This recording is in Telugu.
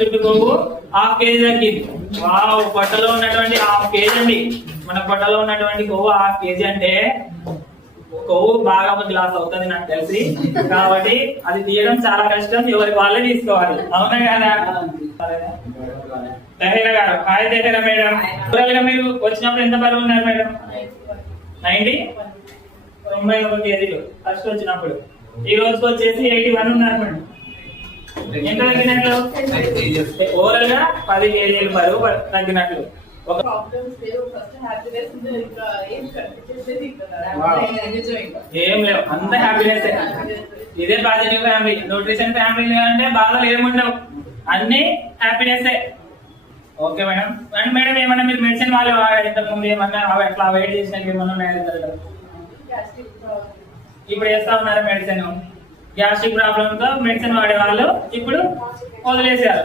చుట్టూ కొవ్వు ½ కేజీ తగ్గింది. వావ్, పొట్టలో ఉన్నటువంటి ½ కేజీ అండి. మన పొట్టలో ఉన్నటువంటి కొవ్వు ½ కేజీ అంటే కొవ్వు బాగా గ్లాస్ అవుతుంది నాకు తెలిసి. కాబట్టి అది తీయడం చాలా కష్టం, ఎవరికి వాళ్ళే తీసుకోవాలి. అవునా కదా తహీరా గారు? Hi Tahira madam. మీరు వచ్చినప్పుడు ఎంత బరువు ఉన్నారు మేడం? 91 కేజీలు ఫస్ట్ వచ్చినప్పుడు. ఈ రోజుకి వచ్చేసి 81 ఉన్నారు మేడం. ఎంత తగ్గినట్లు? ఓవరాల్ గా 10 కేజీలు బరువు తగ్గినట్లు. ఏం లేవు, అంత హ్యాపీనెస్. ఇదే పాజిటివ్ ఫ్యామిలీ. న్యూట్రిషన్ ఫ్యామిలీ అంటే బాధలు ఏముండవు, అన్ని happiness. Okay madam. And madam ఏమన్నా మీరు మెడిసిన్ వాళ్ళు ఇంతకు ముందు ఏమన్నా అట్లా వెయిట్ చేసినట్టు ఏమన్నా ఉన్నాయా? ఇప్పుడు వేస్తా ఉన్నారు మెడిసిన్. గ్యాస్ట్రిక్ ప్రాబ్లమ్ తో మెడిసిన్ వాడే వాళ్ళు ఇప్పుడు వదిలేసారు.